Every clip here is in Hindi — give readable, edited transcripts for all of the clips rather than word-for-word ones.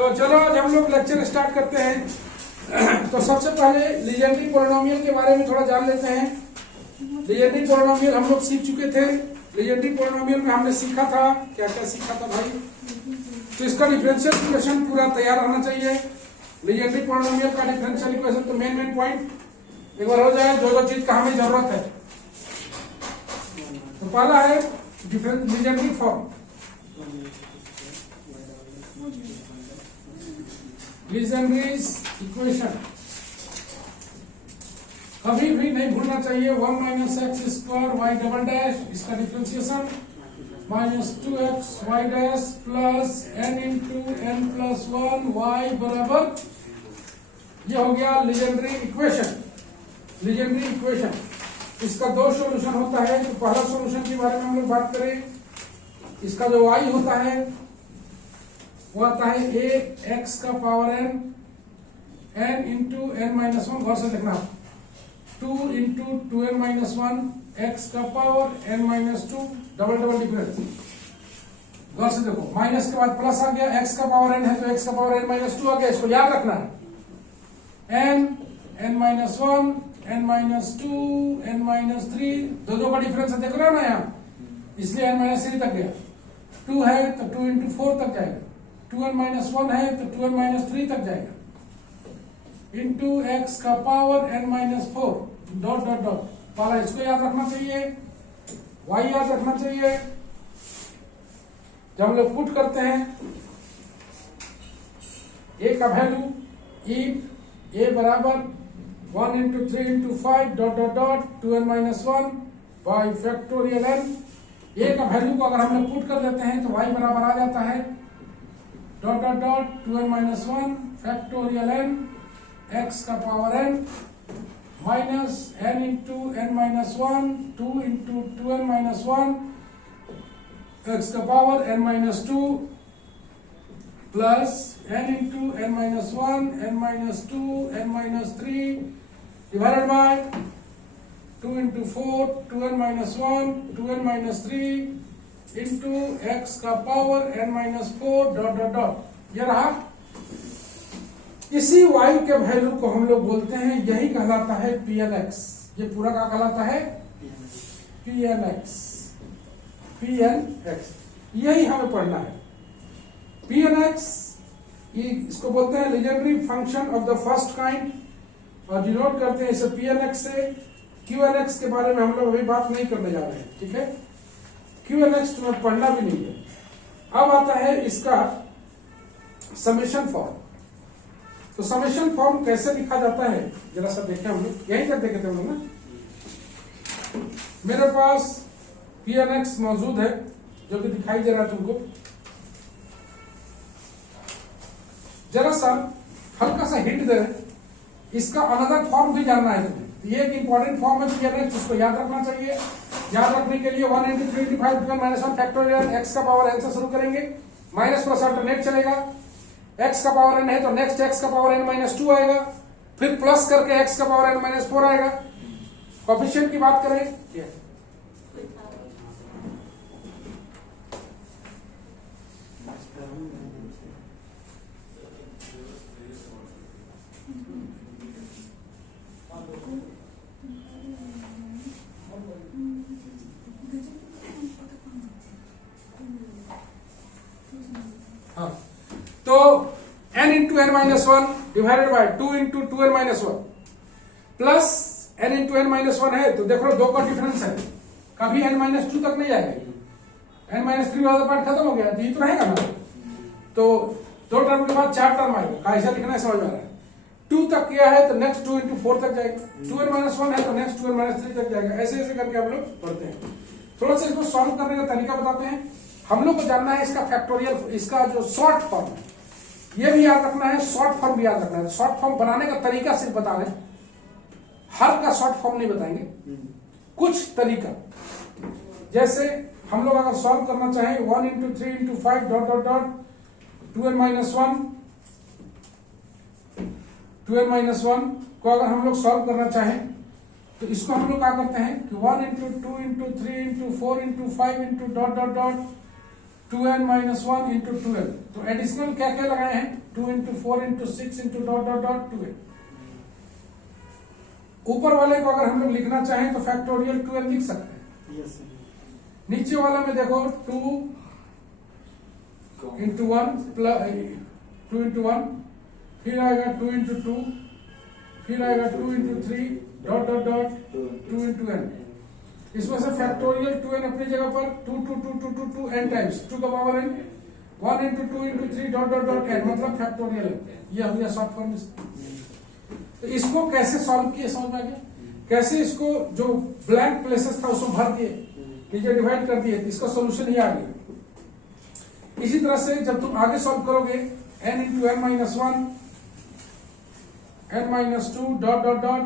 तो चलो आज हम लोग लेक्चर स्टार्ट करते हैं। तो सबसे पहले लीजेंड्री पॉलिनोमियल के बारे में थोड़ा जान लेते हैं। लीजेंड्री पॉलिनोमियल हम लोग सीख चुके थे। लीजेंड्री पॉलिनोमियल में हमने सीखा था क्या क्या सीखा था भाई। तो इसका डिफरेंशियल इक्वेशन पूरा तैयार होना चाहिए। लीजेंड्री पॉलिनोमियल का डिफरेंशियल इक्वेशन तो मेन पॉइंट एक बार हो जाए, जो चीज का हमें जरूरत है। तो पहला है लीजेंड्री फॉर्म। लीजेंड्रीज इक्वेशन कभी भी नहीं भूलना चाहिए। 1 minus x square y double dash, इसका differentiation minus 2x y dash plus n into n प्लस 1 वाई बराबर, ये हो गया लीजेंड्री इक्वेशन। लीजेंड्री इक्वेशन इसका दो सॉल्यूशन होता है। तो पहला सॉल्यूशन के बारे में हम लोग बात करें। इसका जो y होता है वो आता है a x का power n into n minus 1, गौर से देखना 2 इंटू 2n माइनस 1 x का power n minus 2, double double difference. गौर से देखो, माइनस के बाद प्लस आ गया, x का पावर n है तो x का पावर n माइनस 2 आ गया। इसको याद रखना है। n minus 1 n minus 2 n minus 3, दो का डिफरेंस है, देख रहे हो ना यहाँ, इसलिए n माइनस 3 तक गया। 2 है तो 2 इंटू 4 तक जाएगा। 2n माइनस 1 है तो 2n माइनस 3 तक जाएगा, इंटू x का power n minus 4, dot dot dot. पहला इसको याद रखना चाहिए, y याद रखना चाहिए। जब हम लोग पुट करते हैं a का वैल्यू इफ a बराबर 1 into 3 into 5 dot dot dot 2n minus 1 by factorial n। a का वैल्यू को अगर हम लोग पुट कर देते हैं तो y बराबर आ जाता है dot dot dot 2n minus 1 factorial n x का power n minus n into n minus 1 2 into 2n minus 1 x का power n minus 2 plus n into n minus 1 n minus 2 n minus 3 divided by 2 into 4 2n minus 1 2n minus 3 into x का power n minus 4 dot dot dot. ये रहा। इसी y के वैल्यू को हम लोग बोलते हैं, यही कहलाता है pnx। ये पूरा क्या कहलाता है? pnx। pnx यही हमें पढ़ना है। pnx इसको बोलते हैं Legendary function of the first kind, और डिनोट करते हैं इसे pnx से। qnx के बारे में हम लोग अभी बात नहीं करने जा रहे हैं, ठीक है। qnx तुम्हें पढ़ना भी नहीं है। अब आता है इसका समेशन फॉर्म। तो समेशन फॉर्म कैसे लिखा जाता है जरा सा देखें हम लोग, यही कर देखे थे हम लोग ना। मेरे पास pnx मौजूद है जो कि दिखाई दे रहा है तुमको। जरा सा हल्का सा हिंट दे, इसका अनदर फॉर्म भी जानना है तुम्हें। ये एक इंपॉर्टेंट फॉर्म है pnx, जिसको याद रखना चाहिए। याद रखने के लिए 1 into 3 into 5 minus 1 factorial x का पावर n से शुरू करेंगे, माइनस प्लस अल्टरनेट चलेगा। x का पावर n है तो नेक्स्ट x का पावर n माइनस 2 आएगा, फिर प्लस करके x का पावर n माइनस 4 आएगा। कोफिशिएंट की बात करें, तो n into n minus 1 divided by 2 into 2n minus 1 plus n into n minus 1 है तो देखो दो का डिफरेंस है, कभी n माइनस 2 तक नहीं जाएगा। n माइनस 3 वाला पार्ट खत्म हो गया, तो ये तो रहेगा ना। तो दो टर्म के बाद 4 टर्म आएगा, कैसा लिखना है समझ में आ रहा है। 2 तक किया है तो नेक्स्ट 2 इंटू 4 तक जाएगा, 2n माइनस 1 है तो नेक्स्ट 2n माइनस 3 तक जाएगा। ऐसे ऐसे करके हम लोग पढ़ते हैं। थोड़ा सा इसको सॉल्व करने का तरीका बताते हैं। हम लोग को जानना है इसका फैक्टोरियल, इसका जो शॉर्ट फॉर्म है ये भी याद रखना है, शॉर्ट फॉर्म भी याद रखना है। शॉर्ट फॉर्म बनाने का तरीका सिर्फ बता दें, हर का शॉर्ट फॉर्म नहीं बताएंगे, कुछ तरीका। जैसे हम लोग अगर सॉल्व करना चाहें 1 into 3 into 5 dot dot dot 2n minus 1 को अगर हम लोग सॉल्व करना चाहें तो इसको हम लोग क्या करते हैं कि 1 into 2 into 3 into 4 into 5 into dot dot dot 2n minus 1 into 2n। तो एडिशनल क्या क्या लगाए हैं? 2 into 4 into 6 into dot dot dot 2n। ऊपर वाले को अगर हम लोग लिखना चाहें तो फैक्टोरियल 2n लिख सकते हैं। Yes sir. नीचे वाला में देखो 2 इंटू 1 प्लस 2 इंटू 1, फिर आएगा 2 इंटू 2, फिर आएगा 2 into 3 dot dot dot 2 into n। इसमें से फैक्टोरियल 2n अपनी जगह पर 2 2 2 2 2 2 n टाइम्स 2 का power n 1 into 2 into 3 dot dot dot n, मतलब फैक्टोरियल है। ये हो गया शॉर्ट फॉर्म। तो इसको कैसे सॉल्व किए समझ में आ गया? कैसे इसको जो ब्लैंक प्लेसेस था उसमें भर दिए, नीचे डिवाइड कर दिए, इसका सोल्यूशन ये आ गया। इसी तरह से जब तुम आगे सॉल्व करोगे n into n minus 1 n minus 2 dot dot dot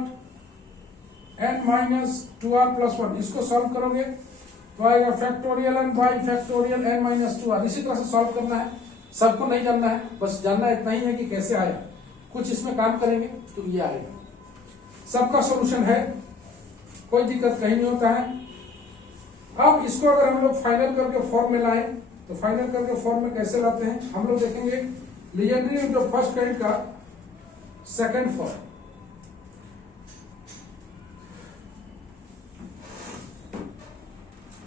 n minus 2r plus 1, इसको सॉल्व करोगे तो आएगा factorial n by factorial n minus 2r। इसी तरह से सॉल्व करना है, सबको नहीं जानना है, बस जानना इतना ही है कि कैसे आया। कुछ इसमें काम करेंगे तो ये आएगा। सबका सॉल्यूशन है, कोई दिक्कत कहीं नहीं होता है। अब इसको अगर हम लोग फाइनल करके फॉर्म में लाएं तो फाइनल करके फॉर्म में कैसे लाते हैं हम लोग देखेंगे। लीजेंड्री में जो फर्स्ट काइंड का सेकंड फॉर्म,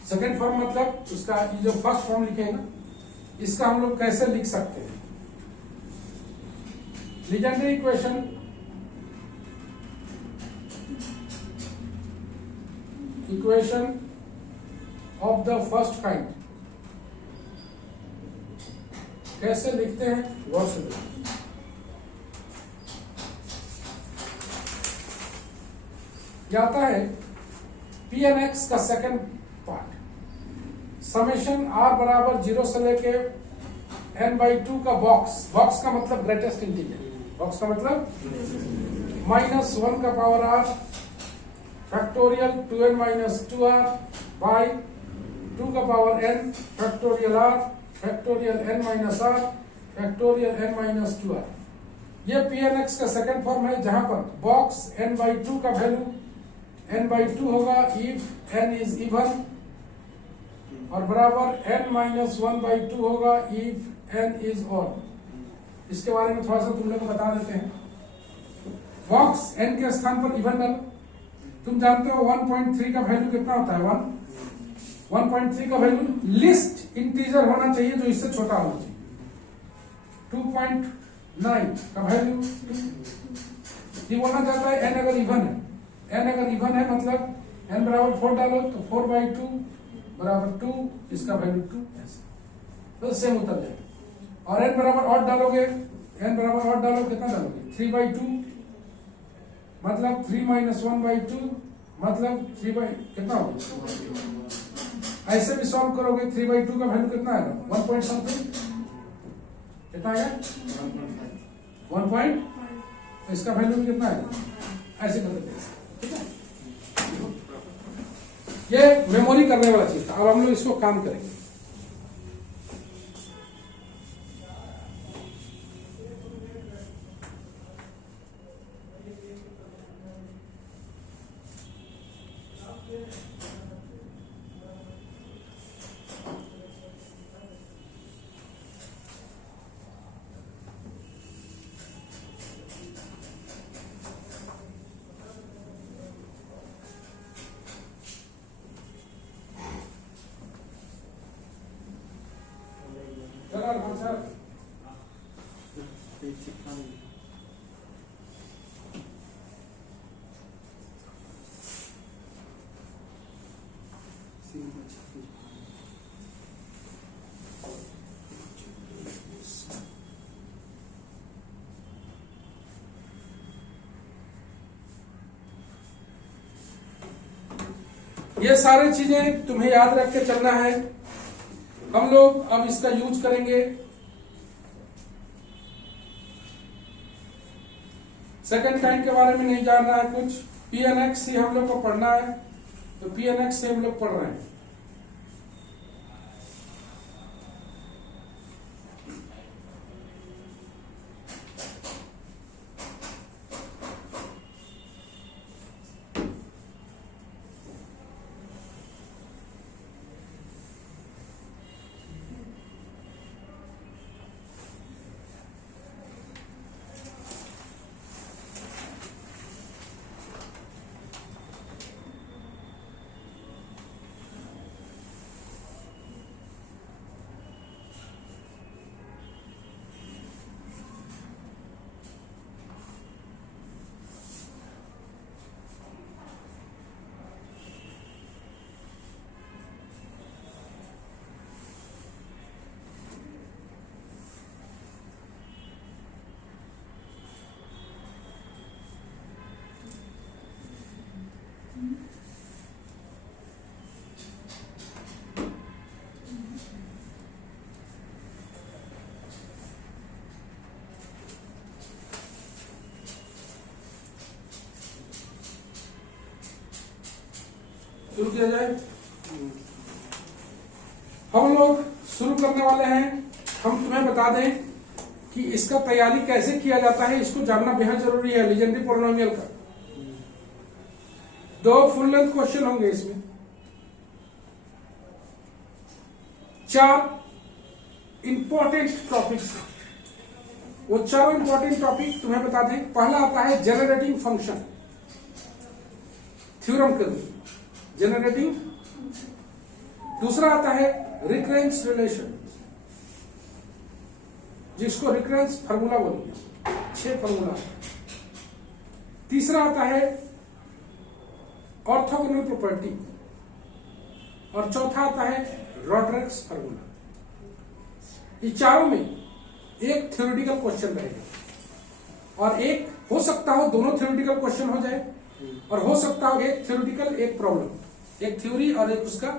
सेकंड फॉर्म मतलब उसका ये जो फर्स्ट फॉर्म लिखे ना, इसका हम लोग कैसे लिख सकते हैं। Legendary equation of the first kind कैसे लिखते हैं गौर से देखिए। क्या आता है पी एन एक्स का सेकंड पार्ट, समेशन आर बराबर 0 से लेके n बाई 2 का बॉक्स, बॉक्स का मतलब ग्रेटेस्ट इंटीजर, बॉक्स का मतलब माइनस 1 का power r factorial 2n minus 2r by 2 का power n factorial r factorial n minus r factorial n minus 2r। ये पी एन एक्स का सेकंड फॉर्म है, जहां पर बॉक्स n बाई 2 का वैल्यू n बाई 2 होगा इफ n इज इवन, और बराबर n माइनस 1 बाई 2 होगा इफ n इज ऑड। इसके बारे में थोड़ा सा तुम लोग को बता देते हैं। बॉक्स n के स्थान पर इवन डालो। तुम जानते हो 1.3 का वैल्यू कितना होता है? 1.3 का वैल्यू लिस्ट इंटीजर होना चाहिए जो इससे छोटा होना चाहिए। 2.9 का वैल्यू ये बोलना चाहता है n अगर इवन है, n अगर इवन है मतलब n बराबर 4 डालो तो 4 बाई 2 बराबर 2, इसका वैल्यू 2 ऐसा तो सेम उत्तर जाएगा। और n बराबर ऑड डालोगे, n बराबर ऑड डालो कितना डालोगे? 3 बाई 2 मतलब 3 माइनस 1 बाई 2 मतलब 3 बाई कितना होगा? ऐसे भी सॉल्व करोगे 3 बाई 2 का वैल्यू कितना आएगा? 1 पॉइंट समथिंग कितना आएगा? 1 पॉइंट, तो इसका वैल्यू भी कितना आएगा? ऐसे कर देते हैं, ठीक है। ये मेमोरी करने वाला चीज था। अब हम लोग इसको काम करेंगे। ये सारी चीजें तुम्हें याद रख के चलना है। हम लोग अब इसका यूज करेंगे। सेकंड काइंड के बारे में नहीं जानना है कुछ, पी एन एक्स ही हम लोग को पढ़ना है, तो पी एन एक्स से हम लोग पढ़ रहे हैं। शुरू किया जाए। हम लोग शुरू करने वाले हैं। हम तुम्हें बता दें कि इसका तैयारी कैसे किया जाता है, इसको जानना बेहद जरूरी है। लीजेंडरी पॉलिनोमियल का 2 फुल लेंथ क्वेश्चन होंगे इसमें। 4 इंपॉर्टेंट टॉपिक्स, वो चारों इंपॉर्टेंट टॉपिक तुम्हें बता दें। पहला आता है जनरेटिंग फंक्शन, थ्योरम के लिए जनरेटिंग। दूसरा आता है रिकरेंस रिलेशन, जिसको रिकरेंस फार्मूला बोलेंगे, 6 फार्मूला। तीसरा आता है ऑर्थोगोनल प्रॉपर्टी, और चौथा आता है रॉड्रिक्स फार्मूला। ये चारों में एक थ्योरेटिकल क्वेश्चन रहेगा, और एक हो सकता हो दोनों थ्योरेटिकल क्वेश्चन हो जाए, और हो सकता हो एक थ्योरेटिकल एक प्रॉब्लम, एक थ्योरी और एक उसका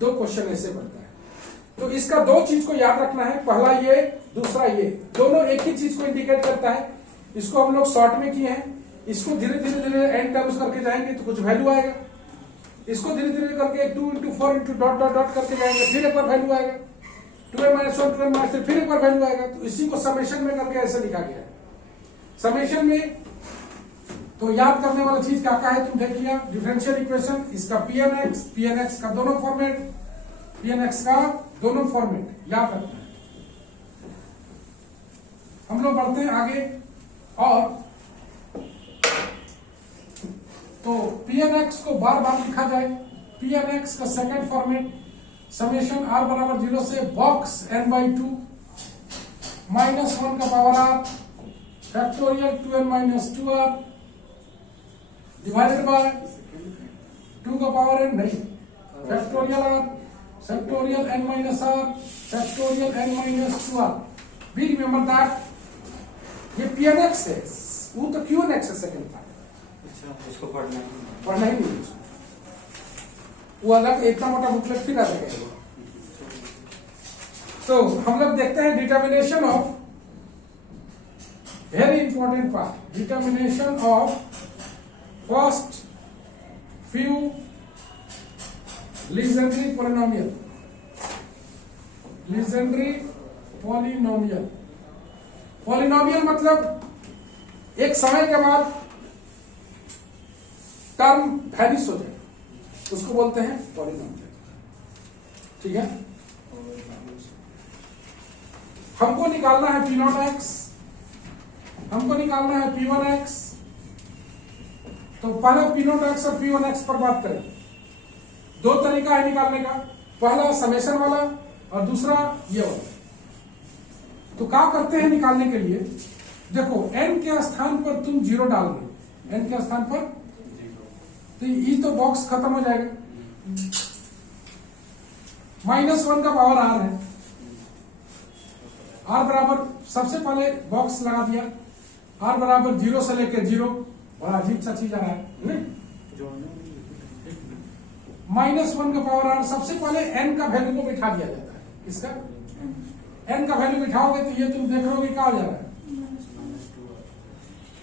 2 क्वेश्चन ऐसे बनता है। तो इसका 2 चीज को याद रखना है, पहला ये, दूसरा ये, दोनों एक ही चीज को इंडिकेट करता है। इसको हम लोग शॉर्ट में किए हैं। इसको धीरे धीरे एंड टर्म्स करके जाएंगे तो कुछ वैल्यू आएगा। इसको धीरे धीरे करके 2 into 4 into dot dot dot करके जाएंगे, फिर एक बार वैल्यू आएगा। 2n-1 2n-3 फिर एक बार वैल्यू आएगा। तो इसी को समेशन में करके ऐसे लिखा गया है। समेशन में तो याद करने वाला चीज क्या है, तुम देख लिया। डिफरेंशियल इक्वेशन, इसका pnx का दोनों फॉर्मेट, pnx का दोनों फॉर्मेट याद रखना है। हम लोग बढ़ते हैं आगे, और तो pnx को बार बार लिखा जाए। pnx का सेकंड फॉर्मेट समेशन r बराबर 0 से बॉक्स n/2 -1 का power r factorial 2n-2r divided by 2 का पावर n, नहीं, factorial r factorial n-r factorial n-2r। Be remember that ये pnx है, वो तो qnx है सेकंड पार्ट। अच्छा, इसको पढ़ना ही नहीं, वो अलग इतना मोटा बुकलेट फिर आ जाएगा। तो हम लोग देखते हैं determination of, very important part, determination of first few Legendary polynomial. Legendary polynomial, polynomial मतलब एक समय के बाद टर्म वैनिश हो जाए, उसको बोलते हैं पॉलिनोमियल। ठीक है, हमको निकालना है p0x, हमको निकालना है p1x। तो पहले p0x और p1x पर बात करें। 2 तरीका है निकालने का, पहला समेशन वाला और दूसरा ये वाला। तो क्या करते हैं निकालने के लिए, देखो n के स्थान पर तुम 0 डाल दो, n के स्थान पर, तो ये तो बॉक्स खत्म हो जाएगा। -1 का पावर r है, r बराबर, सबसे पहले बॉक्स लगा दिया, r बराबर 0 से लेकर 0, बड़ा अजीब सा चीज आ रहा है। -1 का पावर r, सबसे पहले n का वैल्यू को बिठा दिया जाता है। इसका n का वैल्यू बिठाओगे तो ये तुम देख रहे क्या हो जा रहा है,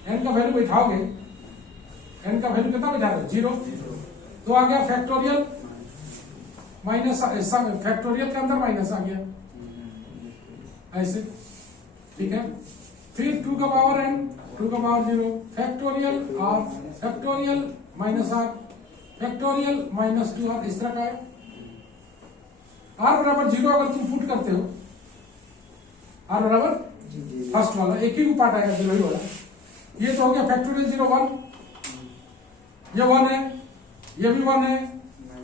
n का वैल्यू बिठाओगे, n का वैल्यू कितना बिठा रहे, 0, तो आ गया फैक्टोरियल माइनस, फैक्टोरियल के अंदर माइनस आ गया ऐसे। ठीक है, फिर 2 का पावर n, 2 का power 0, factorial r factorial -r factorial -2r, इस तरह का है। r बराबर 0 अगर तुम पुट करते हो, r बराबर फर्स्ट वाला एक ही पार्ट आएगा, 0 ही वाला। ये तो हो गया फैक्टोरियल 0 1, ये 1 है, ये भी 1 है,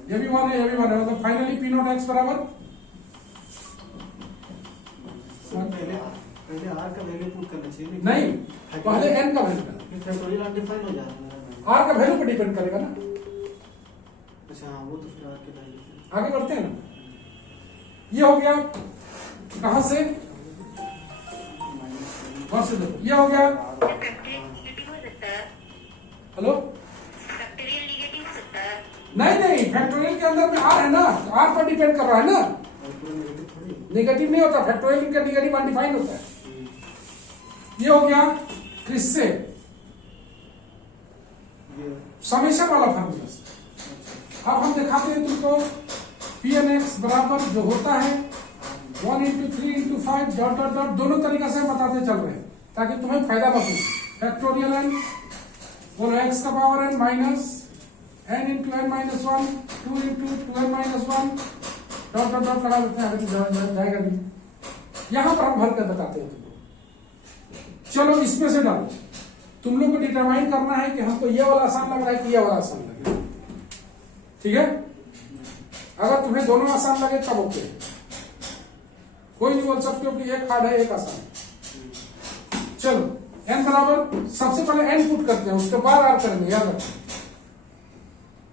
ये भी 1 है, ये भी 1 है, मतलब फाइनली p0x बराबर, पहले r का वैल्यू पुट करना चाहिए, नहीं, पहले n का वैल्यू डालो, फैक्टोरियल अनडिफाइंड हो जाएगा। r का वैल्यू पर डिपेंड करेगा ना। अच्छा हाँ, वो तो फिर r के वैल्यू आगे बढ़ते हैं ना। ये हो गया कहां से, कौन से देखो, ये हो गया, हेलो, नहीं नहीं, फैक्टोरियल के अंदर में r है ना, तो r पर डिपेंड कर रहा है ना, नेगेटिव नहीं होता, फैक्टोरियल का नेगेटिव अनडिफाइंड होता है। ये हो गया किससे, समेशन वाला फार्मूला से। अब हम दिखाते हैं तुमको पी एन एक्स बराबर जो होता है 1 into 3 into 5 dot dot dot दोनों तरीका से हम बताते चल रहे हैं ताकि तुम्हें फायदा बचे। फैक्टोरियल एन बोलो एक्स का power n minus n into n minus 1 2 into 2n minus 1 dot dot dot लगा देते हैं, आगे जाएगा नहीं। यहां पर हम भर कर बताते हैं तुमको। चलो इसमें से डालो, तुम लोग को डिटरमाइन करना है कि हमको ये वाला आसान लग रहा है कि ये वाला आसान लग रहा है। ठीक है, अगर तुम्हें दोनों आसान लगे तब ओके, कोई नहीं बोल सकते हो कि एक हार्ड है एक आसान है। चलो n बराबर सबसे पहले n पुट करते हैं, उसके बाद r करेंगे, याद रखो।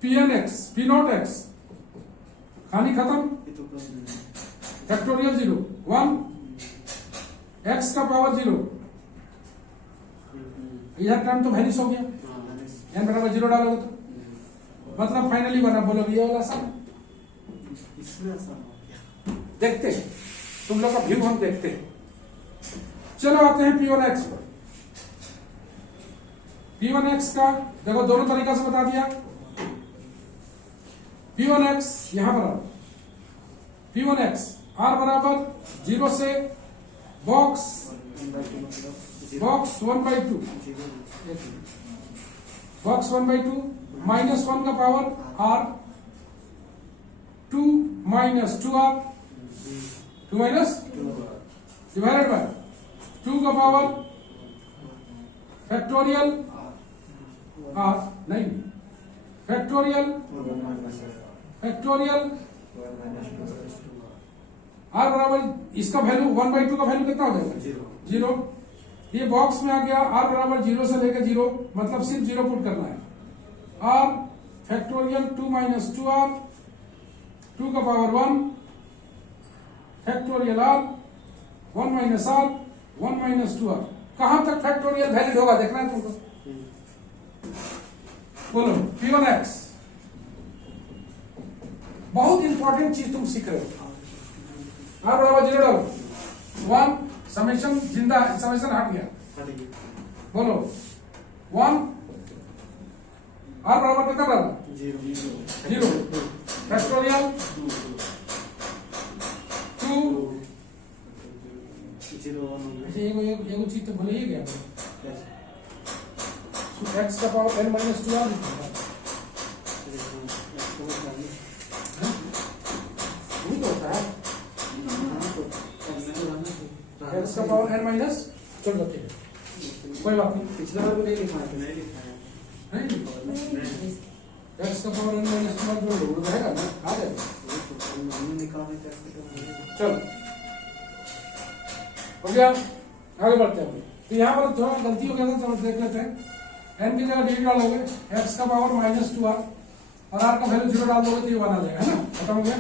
P n x p not x खानी खत्म, फैक्टोरियल 0 1 एक्स का पावर 0, यह टर्म तो वैनिश हो गया। n बराबर 0 डालोगे तो मतलब फाइनली बना, बोलोगे ये वाला आसान। देखते हैं तुम लोग का व्यू, हम देखते हैं। चलो आते हैं P1 एक्स पर। P1 एक्स का देखो दोनों तरीका से बता दिया। P1 एक्स यहां पर P1 एक्स r बराबर 0 से बॉक्स 1/2 बॉक्स 1/2 माइनस 1 का power r 2 minus 2r 2 minus divided by 2 का पावर फैक्टोरियल r नहीं फैक्टोरियल r बराबर इसका वैल्यू 1/2 का वैल्यू कितना हो जाएगा 0। ये बॉक्स में आ गया, r बराबर 0 से लेकर 0 मतलब सिर्फ 0 पुट करना है। r फैक्टोरियल 2 माइनस 2r 2 का power 1 factorial r 1 minus r 1 minus 2r। कहां तक फैक्टोरियल वैलिड होगा देखना है तुमको। बोलो P1 एक्स बहुत इंपॉर्टेंट चीज तुम सीख रहे हो। r बराबर 0 डालो 1 समेशन जिंदा है, समेशन हट गया। बोलो 1 r बराबर कितना डाला 0 फैक्टोरियल 2 एगो चीज तो भूल ही गया, x का पावर n माइनस 2r नहीं तो होता है x का पावर n माइनस, चलो ठीक है कोई बात नहीं, पिछला बार भी नहीं लिखा है नहीं x का पावर n माइनस 2r जो रहेगा ना आ जाएगा। चलो हो गया, आगे बढ़ते हैं। तो यहाँ पर थोड़ा गलती हो गया था, चलो देख लेते हैं। n की जगह डी डालोगे x का पावर माइनस 2r और r का वैल्यू 0 डाल दोगे तो ये 1 आ जाएगा, है ना, खत्म हो गया।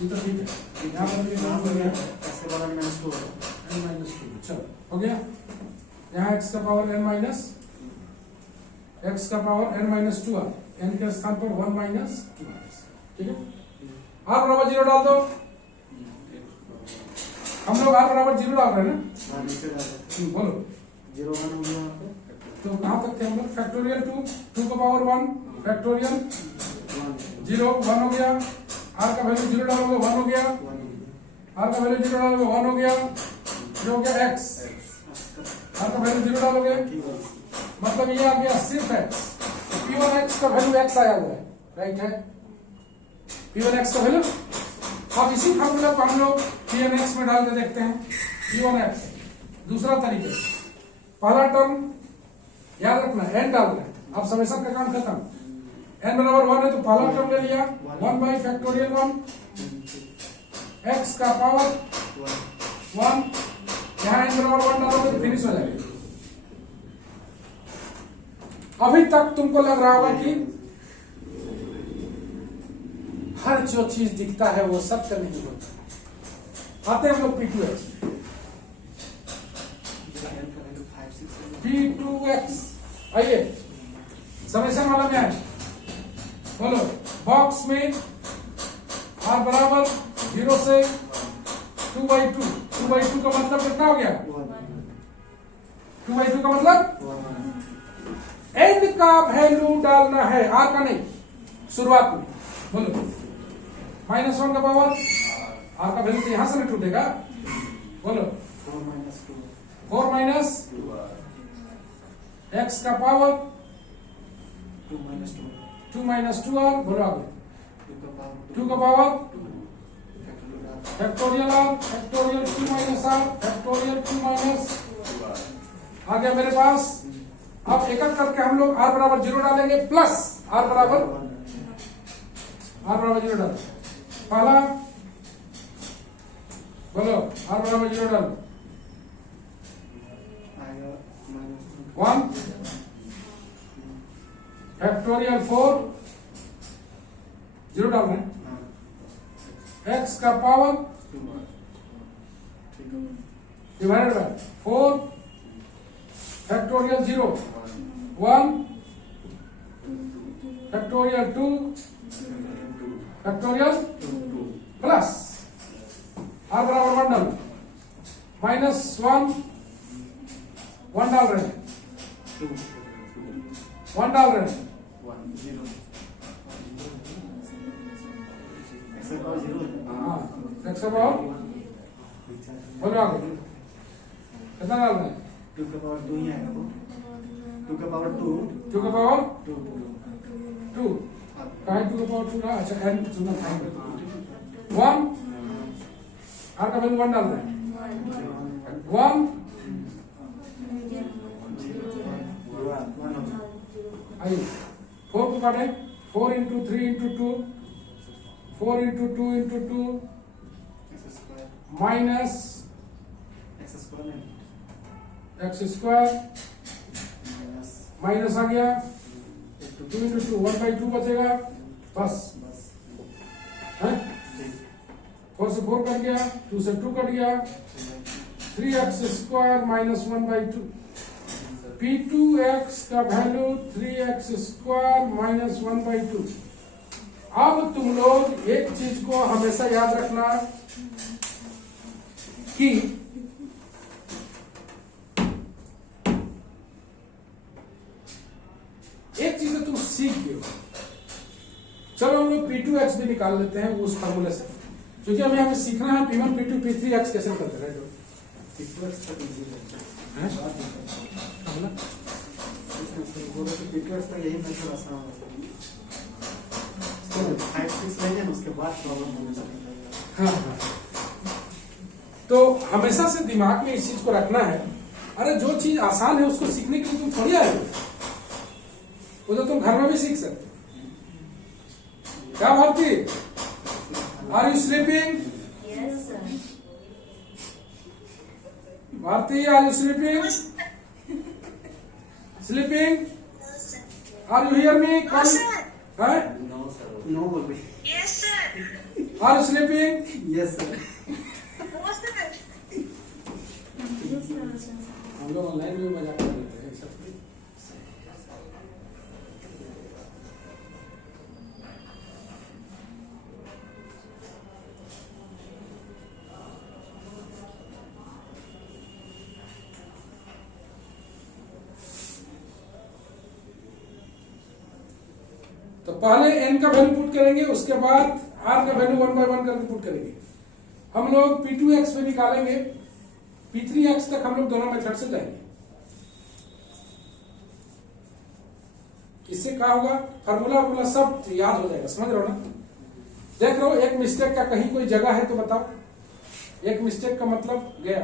ये तो ठीक है, यहाँ पर भी हो गया x का पावर -2 n माइनस 2, चलो हो गया। यहाँ x का पावर n माइनस x का power n minus 2r, n के स्थान पर 1 माइनस 2r, ठीक है। r बराबर 0 डाल दो, हम लोग r बराबर 0 डाल रहे हैं ना, बोलो 0 1 हो गया। तो कहां तक थे हम लोग, फैक्टोरियल 2 का पावर 1 फैक्टोरियल 0 1 हो गया, r का वैल्यू 0 डालोगे 1 हो गया, r का वैल्यू 0 डालोगे 1 हो गया, जो हो गया x, r का वैल्यू 0 डालोगे मतलब ये आ गया सिर्फ x। P1 x का वैल्यू x आया हुआ है, राइट है, P1 x का वैल्यू। अब इसी फॉर्मूला को हम लोग P1 x में डाल के देखते हैं। P1 x दूसरा तरीके, पहला टर्म याद रखना n डाल रहे हैं, अब समेशन का काम खत्म। n बराबर 1 है तो पहला टर्म ले लिया 1 बाई फैक्टोरियल 1 x का पावर 1, यहाँ n बराबर 1 डालोगे तो फिनिश हो जाएगा। अभी तक तुमको लग रहा होगा कि हर जो चीज दिखता है वो सत्य नहीं होता। आते हैं हम लोग P2x, P2x आइए समेशन वाला में आए, बोलो बॉक्स में r बराबर 0 से 2/2, 2/2 का मतलब कितना हो गया 2/2 का मतलब n का वैल्यू डालना है, r का नहीं, शुरुआत में, बोलो -1 का पावर आर का वैल्यू तो यहां से नहीं टूटेगा, बोलो 4 minus 2 4 माइनस x का पावर 2 minus 2 2 माइनस 2r, बोलो आगे 2 का 2 का power power 2 factorial r factorial 2 minus r factorial 2 minus आ गया मेरे पास। अब एक एक करके हम लोग r बराबर 0 डालेंगे प्लस r बराबर 0 डाल, पहला बोलो r बराबर 0 डालो, आएगा minus 1 फैक्टोरियल 4 0 डाल रहे हैं, हाँ x का पावर 2 ठीक है divided by 4 factorial 0 1 factorial 2 factorial plus r बराबर 1 डालो, माइनस 1 डाल रहे हैं, 1 डाल रहे हैं, 1 0 x का पावर 0 हाँ x का पावर बोलो आगे कितना डाल रहे हैं, 2 का पावर 2 ही आएगा वो 2 का पावर 2 2 का पावर 2 2 कहाँ 2 का पावर 2 रहा, अच्छा n सुनना 1 r का वैल्यू 1 डाल रहे हैं, 1 आइए 4 को काटे 4 into 3 into 2 4 into 2 into 2 minus x square minus आ गया 2 इंटू 2 1/2 बचेगा बस है, 4 से 4 कट गया 2 से 2 कट गया 3x स्क्वायर माइनस 1/2 P2x का वैल्यू 3x स्क्वायर माइनस 1/2। अब तुम लोग एक चीज को हमेशा याद रखना कि एक चीज तुम सीख गए, चलो हम लोग P2x भी निकाल लेते हैं उस फॉर्मूले से, क्योंकि हमें सीखना है P1 P2 P3x कैसे करते हैं। P2x तक यही मेथड आसान है, 5-6 लेंगे ना उसके बाद प्रॉब्लम होने लगेगा। हाँ। तो हमेशा से दिमाग में इस चीज को रखना है, अरे जो चीज आसान है उसको सीखने के लिए तुम थोड़ी आए हो, वो तो तुम घर में भी सीख सकते हो। क्या Bharti, are you sleeping? Bharti are you sleeping? Sleeping? Are you hear me? Call है? नो बोल रही। Yes, sir. Are you sleeping? Yes sir. No, sir. हम लोग ऑनलाइन में मजाक कर लेते हैं सब। तो पहले n का वैल्यू पुट करेंगे, उसके बाद r का वैल्यू 1 by 1 करके पुट करेंगे। हम लोग P2x पे निकालेंगे, P3x तक हम लोग दोनों मेथड से जाएंगे। इससे क्या होगा, फार्मूला सब याद हो जाएगा, समझ रहे हो ना। देख रहे हो एक मिस्टेक का कहीं कोई जगह है तो बताओ, एक मिस्टेक का मतलब गया।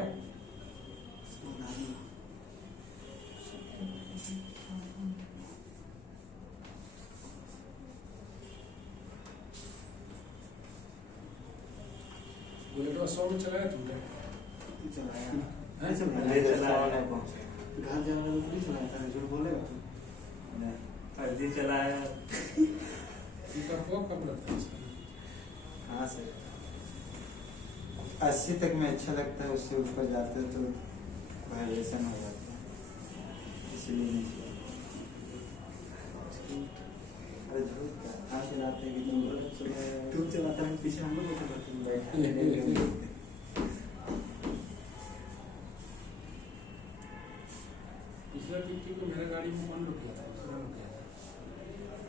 बुलेटवा 100 में चलाया तुमने? चलाया हैं? घर जाने वाला नहीं चलाया था, झूठ बोलेगा तू। अर्जी चलाया। इनका फोक कब लगता है इसका? हाँ सर, 80 तक में अच्छा लगता है, उससे ऊपर जाते हैं तो वाइब्रेशन हो जाता है, इसलिए नहीं चलाते। अरे झूठ क्या, आप चलाते हैं कि तुम लोग चलाते तू चलाता है, पीछे हम लोग को चलाते हैं। पिछला टिक्की को मेरा गाड़ी में कौन रुक गया था?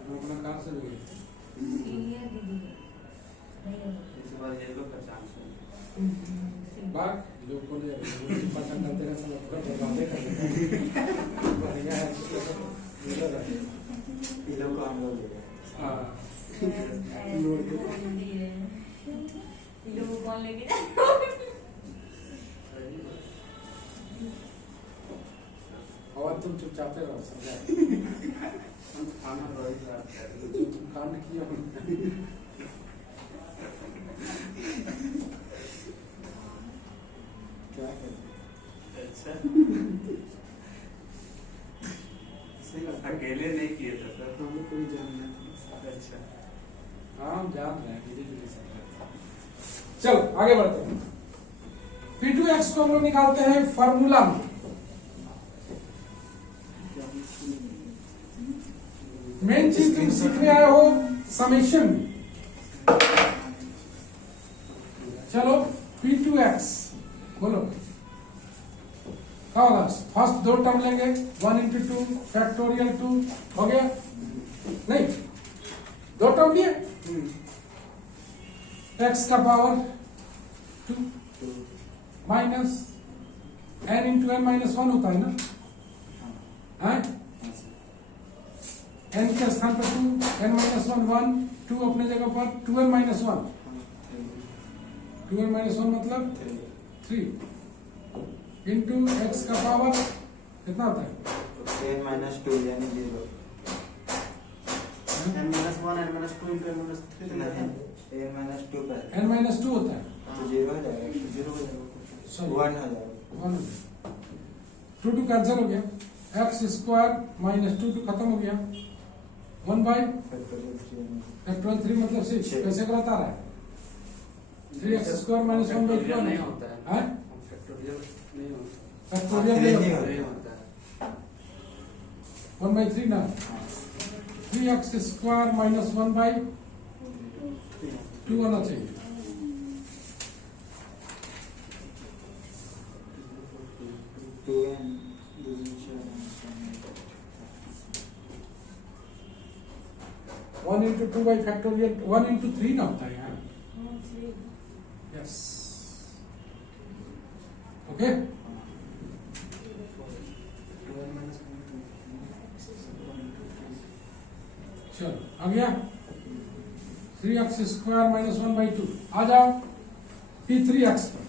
मैं अपना कार से गए। बार येलो का चांस है। बात जो बोले पता करते हैं सब पूरा बर्बाद कर देते हैं। बढ़िया है ये लोग को हम लोग ले गए। हाँ लोग कौन लेके और तुम चुपचाप रहो समझा हम खाना रोज रात तुम कांड किया हो। क्या करें अच्छा सही बात अकेले नहीं किए थे सर हमें कोई जानना था। अच्छा हाँ हम जान रहे हैं धीरे धीरे समझ रहे हैं। चलो आगे बढ़ते हैं। P2x को हम लोग निकालते हैं फॉर्मूला में। मेन चीज तुम सीखने आए हो समेशन। चलो P2x बोलो क्या होगा? फर्स्ट दो टर्म लेंगे 1 into 2 फैक्टोरियल 2 हो गया नहीं दो टर्म लिए x का power 2 minus n into n minus 1 होता है ना हाँ n के स्थान पर 2 n minus 1 1 2 अपने जगह पर 2n minus 1 2n minus 1 मतलब 3 into x का पावर कितना होता है 10 - 2 यानी 0 n minus 1 n minus 2 into n minus 3 नहीं 10 - 2 पर n minus 2 होता है तो 0 हो जाएगा जीरो हो जाएगा सॉरी 1 हो जाएगा 1 2 कैंसिल हो गया x स्क्वायर माइनस 2 खत्म हो गया 1 बाई फैक्टोरियल 3 फैक्टोरियल 3 मतलब 6 छह। कैसे करता रहा है 3x स्क्वायर माइनस 1 बाई 2 नहीं होता है हैं फैक्टोरियल नहीं होता फैक्टोरियल नहीं नहीं होता। नहीं होता है 1 बाई 3 ना 3x स्क्वायर माइनस 1 बाई 2 आना चाहिए one into 2 by factorial 1 into 3 ना होता है यहाँ यस ओके चलो आ गया 3x स्क्वायर माइनस 1 बाई 2 आ जाओ P3x पर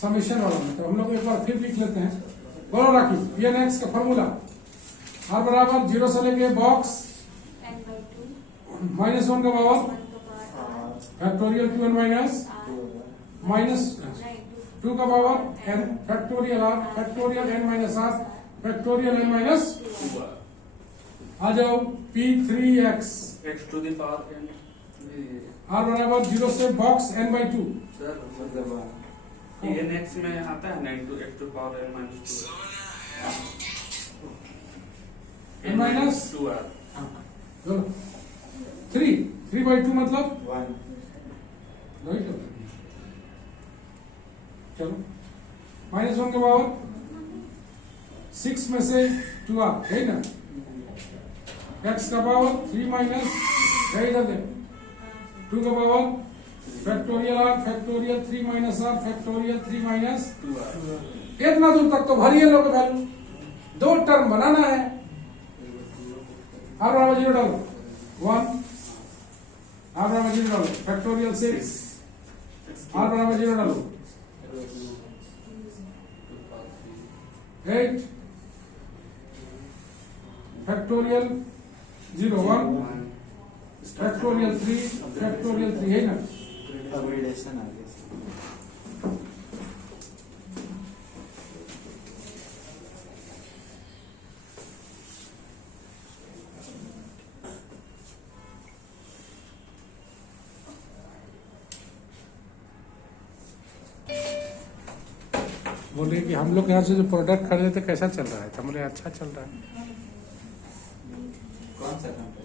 समेशन वाला में तो हम लोग एक बार फिर लिख लेते हैं बोलो राखी Pnx का फॉर्मूला r बराबर 0 से लेके बॉक्स माइनस 1 का पावर फैक्टोरियल 2n माइनस 2 का power n factorial r factorial n minus r factorial n minus आ जाओ P3x x to the power n r बराबर 0 से box n by 2 sir n x में आता है ना into x to the power n minus 2 n minus 2r बोलो 3 बाई 2 मतलब 1 वही तो चलो माइनस 1 का पावर 6 में से 2r है ना x का पावर 3 माइनस इधर दे 2 का power factorial r factorial 3 minus r factorial 3 minus 2r इतना दूर तक तो भरिए लोग वैल्यू दो टर्म बनाना है r बराबर 0 डालो 1 r बराबर 0 डालो फैक्टोरियल 6 r बराबर 0 डालो 8 फैक्टोरियल 0 1 फैक्टोरियल 3 फैक्टोरियल 3 है ना अपग्रेडेशन आ गया बोले कि हम लोग यहाँ से जो प्रोडक्ट खरीदे थे कैसा चल रहा है तो बोले अच्छा चल रहा है कौन सा कंपनी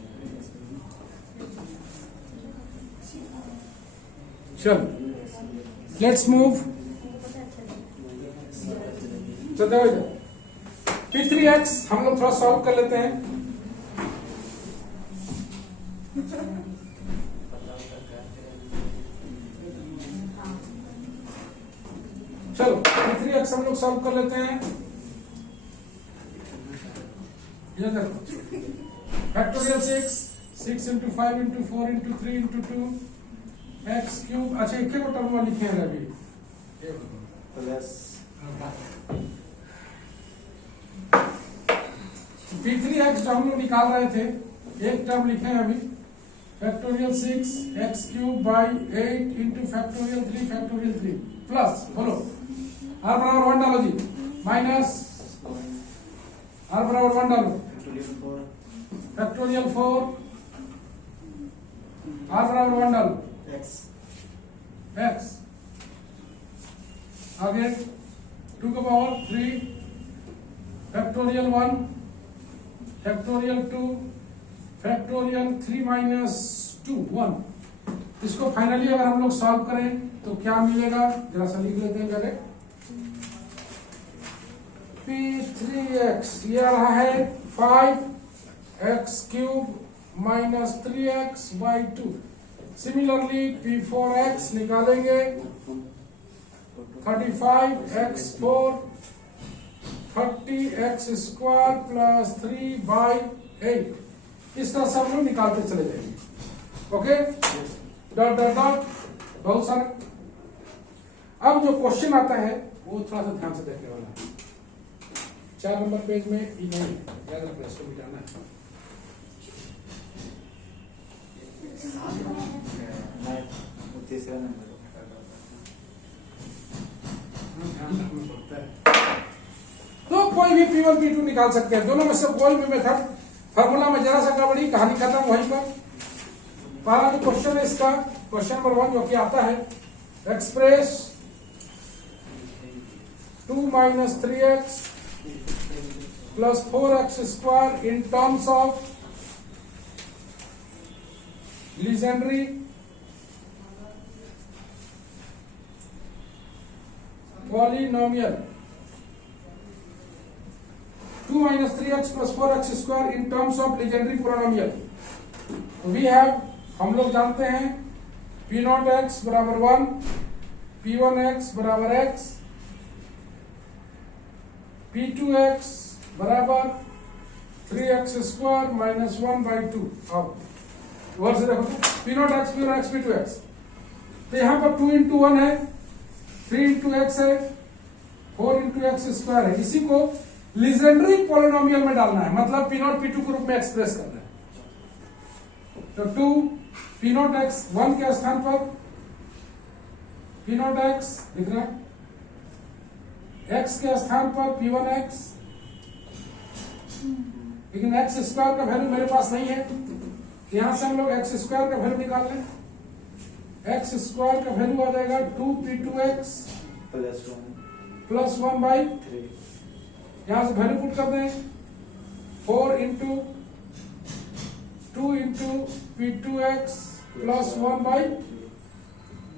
चल लेट्स मूव चलते हुए P3x हम लोग थोड़ा सॉल्व कर लेते हैं एक्स हम लोग सॉल्व कर लेते हैं। ये देखो factorial 6 into 5 into 4 into 3 into 2 x cube. अच्छा एक को टर्म में लिखे हैं रवि प्लस p3x जो हम लोग निकाल रहे थे, एक टर्म लिखे हैं अभी factorial 6 x cube by 8 into factorial 3 plus बोलो r बराबर 1 डालो जी, माइनस r बराबर 1 डालो फैक्टोरियल 4 r बराबर 1 डालो x आगे 2 का power 3 factorial 1 factorial 2 factorial 3 minus 2 1। इसको फाइनली अगर हम लोग सॉल्व करें तो क्या मिलेगा, जरा सा लिख लेते हैं पहले। p3x ये आ रहा है 5x cube minus 3x by 2। Similarly p4x निकालेंगे 35x4 30x square plus 3 by 8। इस तरह से हम लोग निकालते चले जाएंगे। ओके डॉट डॉट डॉट बहुत सारे। अब जो क्वेश्चन आता है वो थोड़ा सा ध्यान से देखने वाला है। 4 नंबर पेज में ई नहीं याद रखना, इसको मिटाना है। तीसरा नंबर ध्यान रखना पड़ता है। तो कोई भी P1 P2 निकाल सकते हैं, दोनों में से कोई भी मेथड। फार्मूला में जरा सा गड़बड़ी, कहानी खत्म वहीं पर। पहला जो क्वेश्चन है इसका, क्वेश्चन नंबर 1 जो कि आता है express 2 minus 3x plus 4x square in terms of Legendary polynomial 2 minus 3x plus 4x square in terms of legendary polynomial। We have, हम लोग जानते हैं p0x बराबर 1, p1x बराबर x, p2x बराबर 3x स्क्वायर माइनस 1 बाई 2। अब वर्ड से देखो p0x p1x p2x, तो यहाँ पर 2 इंटू 1 है, 3 इंटू x है, 4 इंटू x स्क्वायर है। इसी को लीजेंड्री पॉलिनोमियल में डालना है, मतलब p0 p2 के रूप में एक्सप्रेस करना है। तो 2 p0x 1 के स्थान पर p0x लिख रहा है, x के स्थान पर p1x, लेकिन x स्क्वायर का वैल्यू मेरे पास नहीं है, यहां से हम लोग x स्क्वायर का वैल्यू निकाल लें। x स्क्वायर का वैल्यू आ जाएगा 2p2x प्लस 1 बाई 3। यहां से वैल्यू पुट कर दें 4 into 2 into p2x plus 1 by,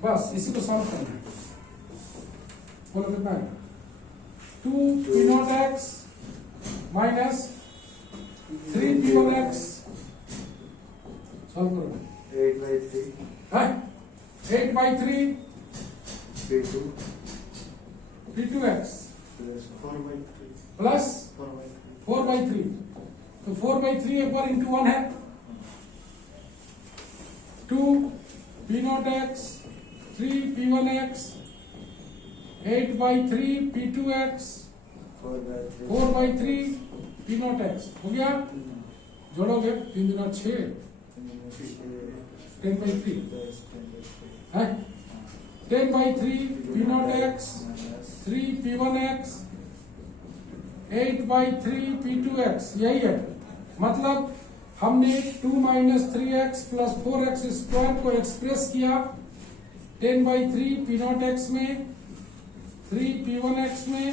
बस इसी को सॉल्व करना है। बोलो कितना है, 2 p0x माइनस 3 p1x सॉल्व करो। 8 बाई 3 p2x प्लस 4 बाई 3, तो 4 बाई 3 एक बार इंटू 1 है, 2 p0x 3 p1x 8 by 3 p2x 4 by 3 p0x हो गया। जोड़ोगे 3 दूना 6 10 बाई 3 है, 10 by 3 p0x 3 p1x 8 by 3 p2x, यही है। मतलब हमने 2 minus 3x plus 4x square को एक्सप्रेस किया 10 बाई 3 p0x में, 3 p1x में,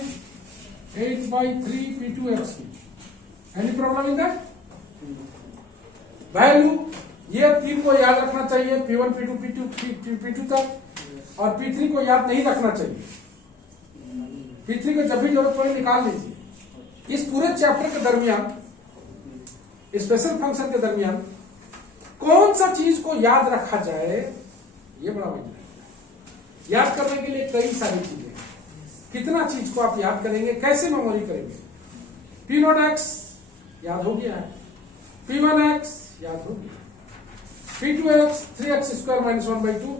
8 बाई 3 p2x में। Any problem in that? Value ये 3 को याद रखना चाहिए, p1 p2 p2 तक, और p3 को याद नहीं रखना चाहिए। p3 को जब भी जरूरत पड़े निकाल लीजिए। इस पूरे चैप्टर के दरमियान, स्पेशल फंक्शन के दरमियान कौन सा चीज को याद रखा जाए, ये बड़ा वजह है। याद करने के लिए कई सारी चीजें, कितना चीज को आप याद करेंगे, कैसे मेमोरी करेंगे। P0x याद हो गया है, P1x याद हो गया, P2x 3x square minus 1/2,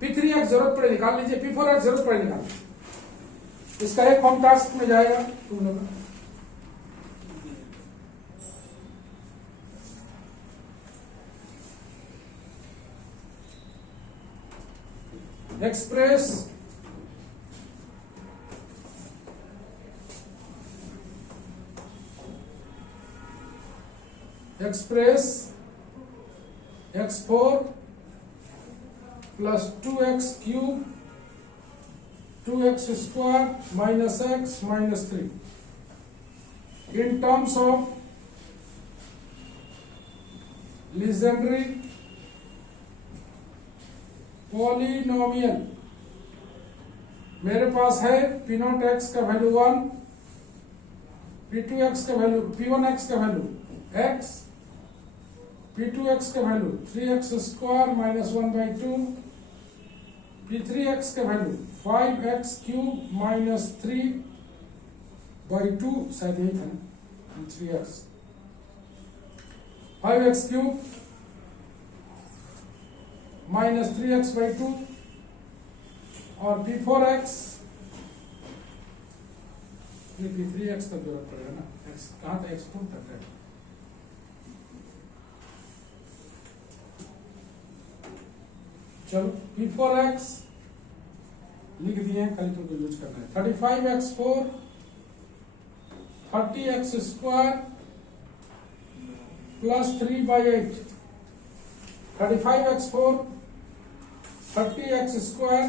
P3x जरूरत पड़े निकाल लीजिए, P4x जरूरत पड़े निकाल लीजिए। इसका एक होम टास्क में जाएगा तुम लोग। Express x4 plus 2x cube 2x square minus x minus 3 in terms of Legendre polynomial. मेरे पास है P0x का वैल्यू 1, P2x का वैल्यू, P1x का वैल्यू x, P2x का value 3x square minus 1/2, P3x का वैल्यू 5x क्यूब माइनस 3/2, शायद यही था ना, 3x 5x cube minus 3x/2 और P4x, ये P3x तक जरूरत पड़ेगा ना, x कहाँ था, x4 तक है। चलो P4x लिख दिए, खाली तुमको यूज करना है। 35x4 30x square plus 3/8, 35x4 30x square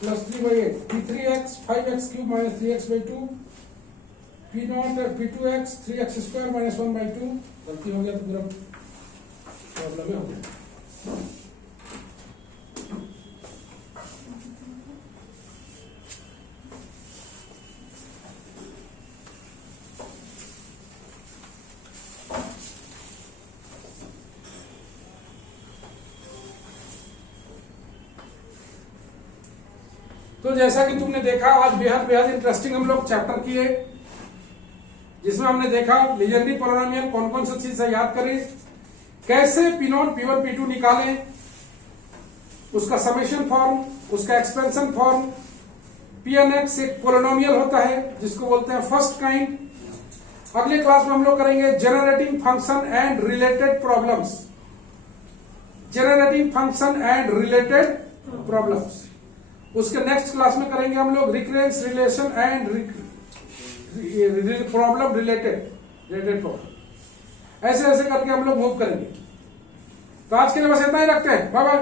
plus 3/8, P3x 5x cube minus 3x/2, P2x 3x square minus 1/2। गलती हो गया तो पूरा प्रॉब्लम हो गया। तो जैसा कि तुमने देखा, आज बेहद बेहद इंटरेस्टिंग हम लोग चैप्टर किए, जिसमें हमने देखा लीजेंड्री पॉलिनोमियल कौन कौन सी चीज से याद करें, कैसे P0 P1 P2 निकालें, उसका समेशन फॉर्म, उसका एक्सपेंशन फॉर्म। Pnx एक पॉलिनोमियल होता है जिसको बोलते हैं फर्स्ट काइंड। अगले क्लास में हम लोग करेंगे generating function and related problems, generating function and related problems. उसके नेक्स्ट क्लास में करेंगे हम लोग recurrence relation and problem related problem. ऐसे ऐसे करके हम लोग मूव करेंगे। तो आज के लिए बस इतना ही रखते हैं। Bye bye.